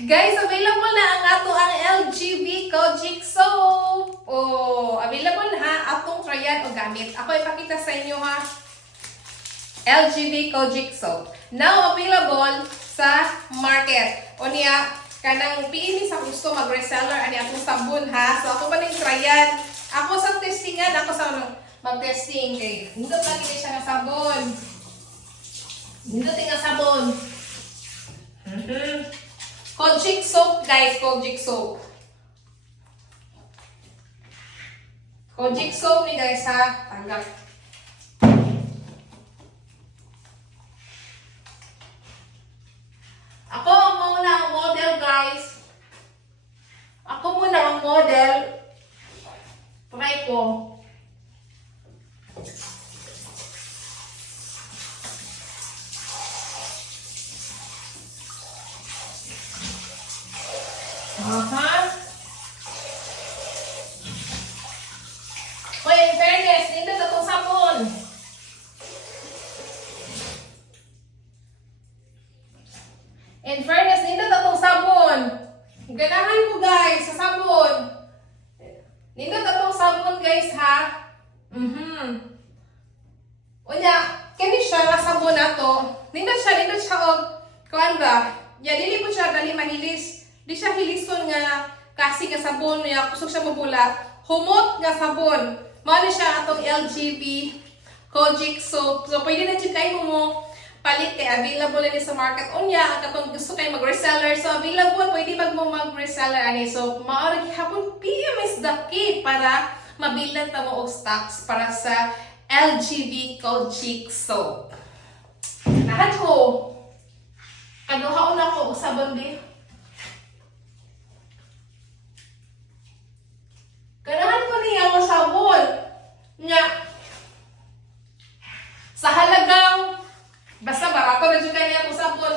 Guys, available na ang ato ang LGV Kojic Soap. Oh, available na ha. Atong tryan o gamit. Ako ipakita sa inyo ha. LGV Kojic Soap. Now available sa market. O niya, kanang piini sa gusto mag-reseller ani atong sabon ha. So ako pa ning tryan. Ako sa testingan, ako sa mag-testing kay. Nindot lagi siya nga sabon. Nindot nga sabon. Kojic Soap guys, Kojic Soap. Kojic Soap ni guys ha. Tanggap. Ako muna ang model guys. Ako muna ang model. Try ko. Uy, in fairness, dito na itong sabon. In fairness, dito na itong sabon. Ganahan ko guys, sa sabon. Dito na itong sabon guys ha. Unya, kani siya na sabon na to. Dito siya og, kuan ba? Ya, dili po siya dali mahilis. Di siya hilison nga kasi nga sabon niya, kusog siya mabula. Humot nga sabon. Mao ni siya atong LGV Kojic Soap. So pwede na jud kayo mo palit kay available ni sa market. Unya, ang katong gusto kay mag-reseller. So available pwede mag-reseller ani. So mao ra gihapon PMS daki para mabilan ta mo og stocks para sa LGV Kojic Soap. Lahat ko. Kaduhaon ako og sabon di. Ganahan ko niya ang sabon nga sa halagang basta barato na dyan kanya ang sabon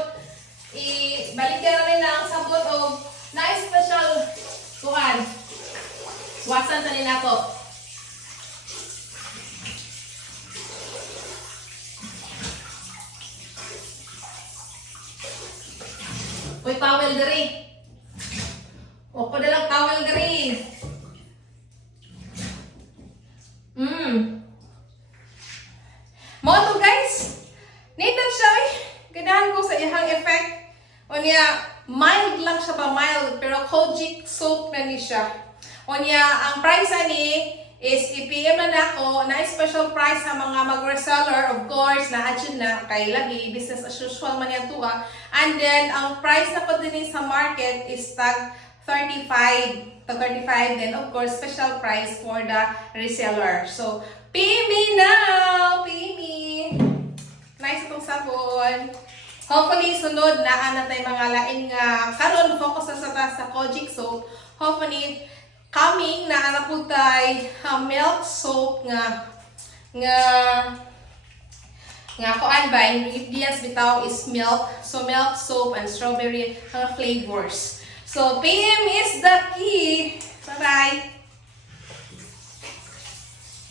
ibalik ka na rin na ang sabon o na-special kuhan wasan tanin ako uy towel diri o pa dalang towel diri Mo to guys. Nito siya eh. Ganahan ko sa ihang effect. O niya, mild lang siya ba? Mild. Pero Kojic Soap na ni siya. O niya, ang price ani is i-PM na ako na special price sa mga mag-reseller. Of course, na-adjust na kay lagi. Business as usual man yan to And then, ang price na po din sa market is tag 35 to 35. Then, of course, special price for the reseller. So, pay me now! Pay me! Nice itong sabon. Hopefully, sunod na natay mga lain nga karon focus na sa Kojic Soap. Hopefully, coming na anaputay milk soap nga kuan ba ingredients bitaw is milk. So, milk soap and strawberry flavors. So, PM is the key. Bye-bye.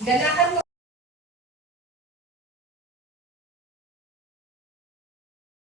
Ganahan mo.